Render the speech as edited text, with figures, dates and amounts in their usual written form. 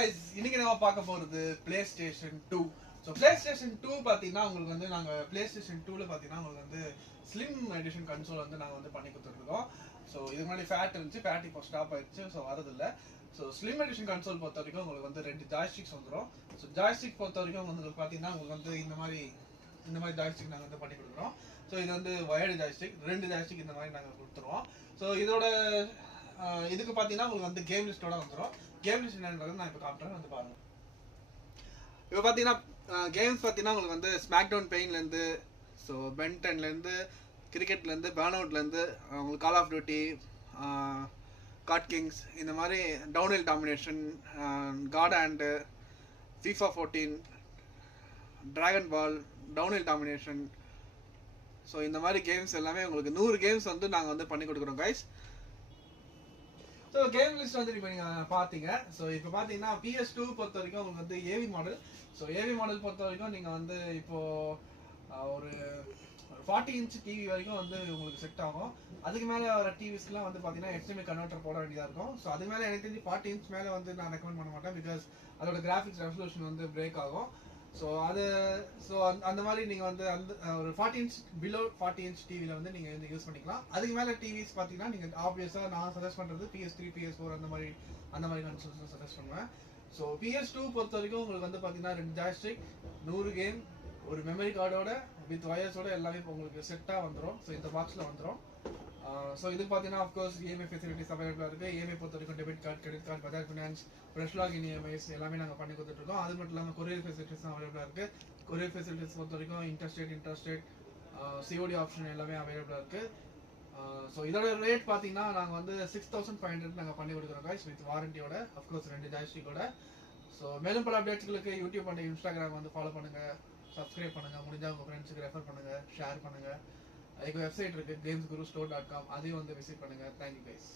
guys, இன்னைக்கு நம்ம பார்க்க போறது PlayStation 2. So PlayStation 2 பாத்தீங்கன்னா உங்களுக்கு வந்து நாங்க PlayStation 2ல பாத்தீங்கன்னா உங்களுக்கு வந்து Slim Edition கன்சோல் வந்து நாங்க வந்து பண்ணி கொடுத்துருக்கோம். ஸோ இது மாதிரி ஃபேட் இருந்துச்சு, ஃபேட் இப்போ ஸ்டாப் ஆயிடுச்சு, ஸோ வரதில்லை. ஸோ ஸ்லிம் எடிஷன் கன்சோல் பொறுத்த வரைக்கும் உங்களுக்கு வந்து 2 ஜாய்ஸ்டிக்ஸ் வந்துடும். ஸோ ஜாய்ஸ்டிக் பொறுத்த வரைக்கும் உங்களுக்கு பார்த்தீங்கன்னா உங்களுக்கு வந்து இந்த மாதிரி ஜாய்ஸ்டிக் நாங்கள் வந்து பண்ணி கொடுக்குறோம். ஸோ இது வந்து வயர்டு ஜாய்ஸ்டிக், 2 ஜாய்ஸ்டிக் இந்த மாதிரி நாங்கள் கொடுத்துருவோம். ஸோ இதோட இதுக்கு பார்த்தீங்கன்னா உங்களுக்கு வந்து கேம் லிஸ்ட்டோட வந்துடும். கேம் லிஸ்ட் என்னன்றது நான் இப்போ காட்டுறேன், வந்து பாருங்க. இப்போ பார்த்தீங்கன்னா கேம்ஸ் பார்த்தீங்கன்னா உங்களுக்கு வந்து ஸ்மாக் டவுன் பெயின்லேருந்து, ஸோ பென்டன்லேருந்து, கிரிக்கெட்லேருந்து, பேர்ன் அவுட்லேருந்து, உங்களுக்கு call of duty, god kings, இந்த மாதிரி downhill domination, god hand, FIFA 14, dragon ball, downhill domination, so இந்த மாதிரி கேம்ஸ் எல்லாமே உங்களுக்கு 100 கேம்ஸ் வந்து நாங்கள் வந்து பண்ணி கொடுக்குறோம் கைஸ். ஸோ கேம் லிஸ்ட் வந்து இப்போ நீங்கள் பார்த்தீங்க. ஸோ இப்போ பார்த்தீங்கன்னா PS2 பொறுத்த வரைக்கும் உங்களுக்கு வந்து AV model. So AV model பொறுத்த வரைக்கும் நீங்கள் வந்து இப்போது ஒரு 40 இன்ச் டிவி வரைக்கும் வந்து உங்களுக்கு செட் ஆகும். அதுக்கு மேலே வர டிவிஸ்லாம் வந்து பார்த்தீங்கன்னா HDMI கன்வெர்ட்டர் போட வேண்டியதாக இருக்கும். ஸோ அதுக்கு மேலே எனக்கு தெரிஞ்சு 40 இன்ச் மேலே வந்து நான் ரெக்கமெண்ட் பண்ண மாட்டேன், பிகாஸ் அதோட கிராஃபிக்ஸ் ரெசல்யூஷன் வந்து பிரேக் ஆகும். ஸோ அந்த மாதிரி நீங்கள் வந்து அந்த ஒரு 40 இன்ச் பிலோ 40 இன்ச் டிவியில் வந்து நீங்கள் வந்து யூஸ் பண்ணிக்கலாம். அதுக்கு மேலே டிவிஸ் பார்த்தீங்கன்னா நீங்கள் ஆப்வியஸாக நான் சஜஸ்ட் பண்ணுறது PS3, PS4 அந்த மாதிரி கன்சோல்ஸ் சஜஸ்ட் பண்ணுவேன். ஸோ PS2 பொறுத்த வரைக்கும் உங்களுக்கு வந்து பார்த்தீங்கன்னா 2 ஜாய்ஸ்டிக், 100 கேம், ஒரு மெமரி கார்டோட வித் வயர்ஸோட எல்லாமே இப்போ உங்களுக்கு செட்டாக வந்துடும். ஸோ இந்த பாக்ஸில் வந்துடும். ஸோ இது பார்த்தீங்கன்னா அஃப்கோர்ஸ் EMI ஃபெசிலிட்டிஸ் அவைலபிளாக இருக்குது. EMI பொறுத்த வரைக்கும் debit card, credit card, Bajaj finance, fresh login EMIs எல்லாமே நாங்கள் பண்ணி கொடுத்துட்ருக்கோம். அது மட்டும் இல்லாமல் கொரியர் ஃபெசிலிட்டிஸும் அவைலபிளாக இருக்குது. கொரியர் ஃபெசிலிட்டிஸ் பொறுத்த வரைக்கும் இன்டர்ஸ்டேட் COD ஆப்ஷன் எல்லாமே அவைலபிளாக இருக்குது. ஸோ இதோட ரேட் பார்த்தீங்கன்னா நாங்கள் வந்து 6500 நாங்கள் பண்ணி கொடுக்குறோம் guys, வித் வாரண்டியோட, அஃப்கோர்ஸ் 2 ஜாய்ஸ்டிக்கோட. ஸோ மேலும் பல அப்டேட்ஸ்களுக்கு யூடியூப் அண்ட் இன்ஸ்டாகிராம் வந்து ஃபாலோ பண்ணுங்கள், சப்ஸ்கிரைப் பண்ணுங்கள், முடிஞ்சால் உங்கள் ஃப்ரெண்ட்ஸுக்கு ரெஃபர் பண்ணுங்கள், ஷேர் பண்ணுங்கள். அதுக்கு வெப்சைட் இருக்குது gamesgurustore.com, அதையும் வந்து விசிட் பண்ணுங்கள். Thank you guys.